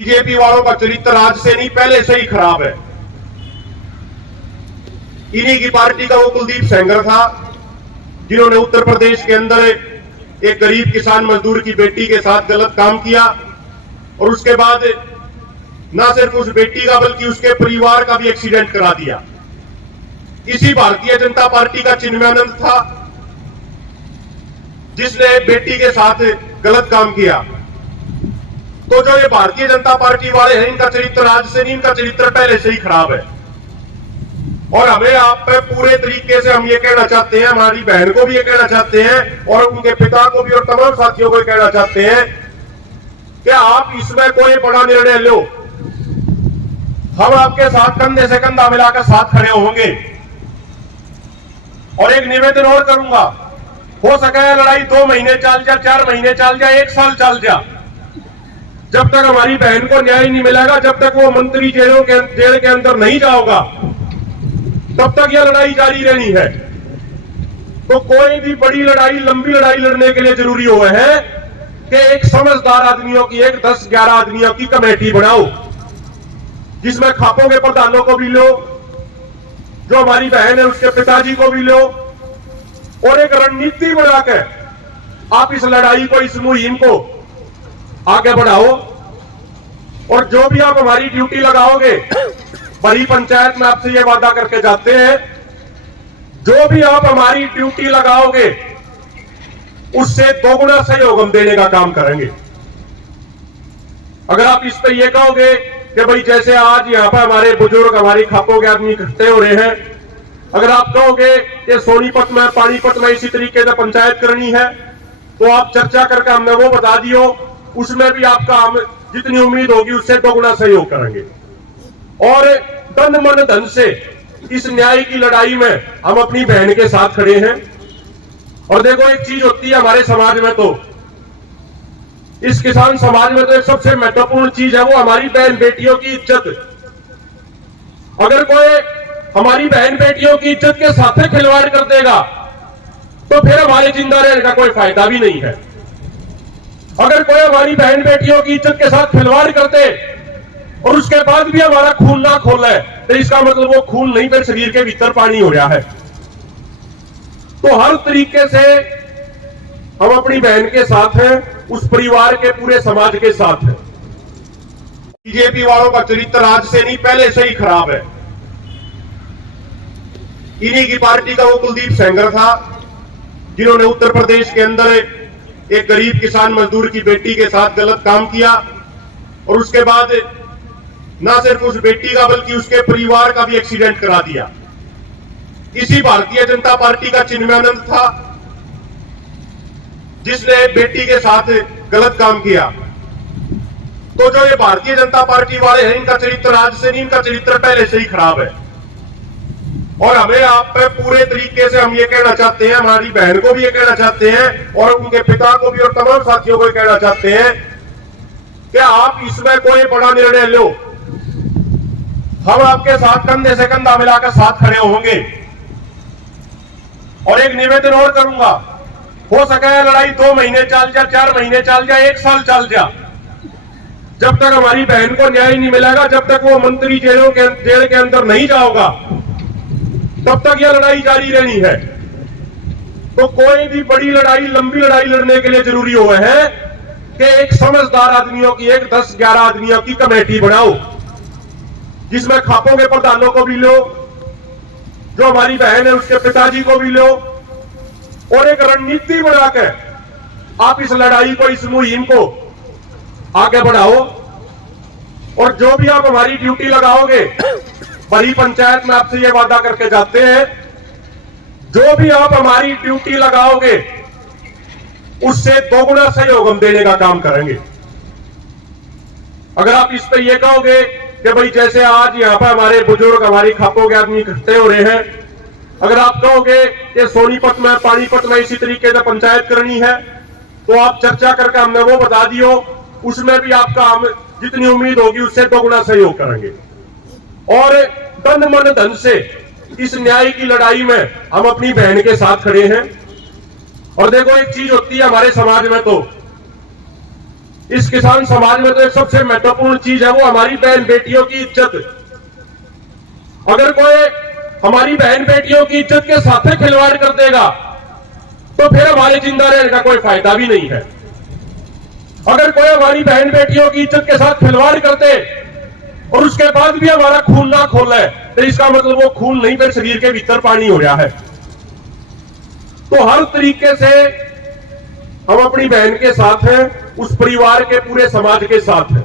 BJP वालों का चरित्र आज से नहीं पहले से ही खराब है। इन्हीं की पार्टी का वो कुलदीप सेंगर था जिन्होंने उत्तर प्रदेश के अंदर एक गरीब किसान मजदूर की बेटी के साथ गलत काम किया और उसके बाद न सिर्फ उस बेटी का बल्कि उसके परिवार का भी एक्सीडेंट करा दिया। इसी भारतीय जनता पार्टी का चिन्मयानंद था जिसने बेटी के साथ गलत काम किया। तो जो ये भारतीय जनता पार्टी वाले हैं, इनका चरित्र आज से नहीं, इनका चरित्र पहले से ही खराब है। और हमें आप पे पूरे तरीके से हम ये कहना चाहते हैं, हमारी बहन को भी ये कहना चाहते हैं और उनके पिता को भी और तमाम साथियों को ये कहना चाहते हैं कि आप इसमें कोई बड़ा निर्णय लो, हम आपके साथ कंधे से कंधा मिलाकर साथ खड़े होंगे। और एक निवेदन और करूंगा, हो सके लड़ाई 2 महीने चल जा, 4 महीने चल जा, 1 साल चल जा, जब तक हमारी बहन को न्याय नहीं मिलेगा, जब तक वो मंत्री जेल के अंदर नहीं जाओगा, तब तक यह लड़ाई जारी रहनी है। तो कोई भी बड़ी लड़ाई, लंबी लड़ाई लड़ने के लिए जरूरी हुआ है कि एक समझदार आदमियों की, एक 10-11 आदमियों की कमेटी बनाओ जिसमें खापों के प्रधानों को भी लो, जो हमारी बहन है उसके पिताजी को भी लो, और एक रणनीति बनाकर आप इस लड़ाई को, इस मुहिम को आगे बढ़ाओ। और जो भी आप हमारी ड्यूटी लगाओगे, बड़ी पंचायत में आपसे ये वादा करके जाते हैं, जो भी आप हमारी ड्यूटी लगाओगे उससे 2 गुना सहयोग हम देने का काम करेंगे। अगर आप इस पे ये कहोगे कि भाई जैसे आज यहां पर हमारे बुजुर्ग, हमारी खापों के आदमी इकट्ठे हो रहे हैं, अगर आप कहोगे कि सोनीपत में, पानीपत में इसी तरीके से पंचायत करनी है, तो आप चर्चा करके हमने वो बता दियो, उसमें भी आपका हम जितनी उम्मीद होगी उससे 2 गुना सहयोग करेंगे। और तन मन धन से इस न्याय की लड़ाई में हम अपनी बहन के साथ खड़े हैं। और देखो, एक चीज होती है हमारे समाज में, तो इस किसान समाज में तो एक सबसे महत्वपूर्ण चीज है वो हमारी बहन बेटियों की इज्जत। अगर कोई हमारी बहन बेटियों की इज्जत के साथ खिलवाड़ कर देगा तो फिर हमारे जिंदा रहने का कोई फायदा भी नहीं है। अगर कोई हमारी बहन बेटियों की इज्जत के साथ खिलवाड़ करते और उसके बाद भी हमारा खून ना खोले, तो इसका मतलब वो खून नहीं, फिर शरीर के भीतर पानी हो रहा है। तो हर तरीके से हम अपनी बहन के साथ हैं, उस परिवार के, पूरे समाज के साथ हैं। बीजेपी वालों का चरित्र आज से नहीं पहले से ही खराब है। इन्हीं की पार्टी का वो कुलदीप सेंगर था जिन्होंने उत्तर प्रदेश के अंदर एक गरीब किसान मजदूर की बेटी के साथ गलत काम किया और उसके बाद न सिर्फ उस बेटी का बल्कि उसके परिवार का भी एक्सीडेंट करा दिया। इसी भारतीय जनता पार्टी का चिन्मयानंद था जिसने बेटी के साथ गलत काम किया। तो जो ये भारतीय जनता पार्टी वाले हैं, इनका चरित्र आज से नहीं, इनका चरित्र पहले से ही खराब है। और हमें आप पे पूरे तरीके से हम ये कहना चाहते हैं, हमारी बहन को भी ये कहना चाहते हैं और उनके पिता को भी और तमाम साथियों को ये कहना चाहते हैं कि आप इसमें कोई बड़ा निर्णय लो, हम आपके साथ कंधे से कंधा मिलाकर साथ खड़े होंगे। और एक निवेदन और करूंगा, हो सके लड़ाई 2 महीने चल जा, 4 महीने चल जा, 1 साल चल जा, जब तक हमारी बहन को न्याय नहीं मिलेगा, जब तक वो मंत्री जेल के अंदर नहीं जाओगा, तब तक यह लड़ाई जारी रहनी है। तो कोई भी बड़ी लड़ाई, लंबी लड़ाई लड़ने के लिए जरूरी हुआ है कि एक समझदार आदमियों की, एक 10-11 आदमियों की कमेटी बनाओ जिसमें खापों के प्रधानों को भी लो, जो हमारी बहन है उसके पिताजी को भी लो, और एक रणनीति बनाकर आप इस लड़ाई को, इस मुहिम को आगे बढ़ाओ। और जो भी आप हमारी ड्यूटी लगाओगे, बड़ी पंचायत में आपसे ये वादा करके जाते हैं, जो भी आप हमारी ड्यूटी लगाओगे उससे 2 गुना सहयोग हम देने का काम करेंगे। अगर आप इस पे ये कहोगे कि भाई जैसे आज यहां पर हमारे बुजुर्ग, हमारी खापों के आदमी इकट्ठे हो रहे हैं, अगर आप कहोगे कि सोनीपत में, पानीपत में इसी तरीके से पंचायत करनी है, तो आप चर्चा करके हमने वो बता दियो, उसमें भी आपका हम जितनी उम्मीद होगी उससे 2 गुना सहयोग करेंगे। और तन मन धन से इस न्याय की लड़ाई में हम अपनी बहन के साथ खड़े हैं। और देखो, एक चीज होती है हमारे समाज में, तो इस किसान समाज में तो एक सबसे महत्वपूर्ण चीज है वो हमारी बहन बेटियों की इज्जत। अगर कोई हमारी बहन बेटियों की इज्जत के साथ खिलवाड़ कर देगा तो फिर हमारे जिंदा रहने का कोई फायदा भी नहीं है। अगर कोई हमारी बहन बेटियों की इज्जत के साथ खिलवाड़ करते और उसके बाद भी हमारा खून ना खोले तो इसका मतलब वो खून नहीं फिर शरीर के भीतर पानी हो रहा है। तो हर तरीके से हम अपनी बहन के साथ हैं, उस परिवार के पूरे समाज के साथ हैं।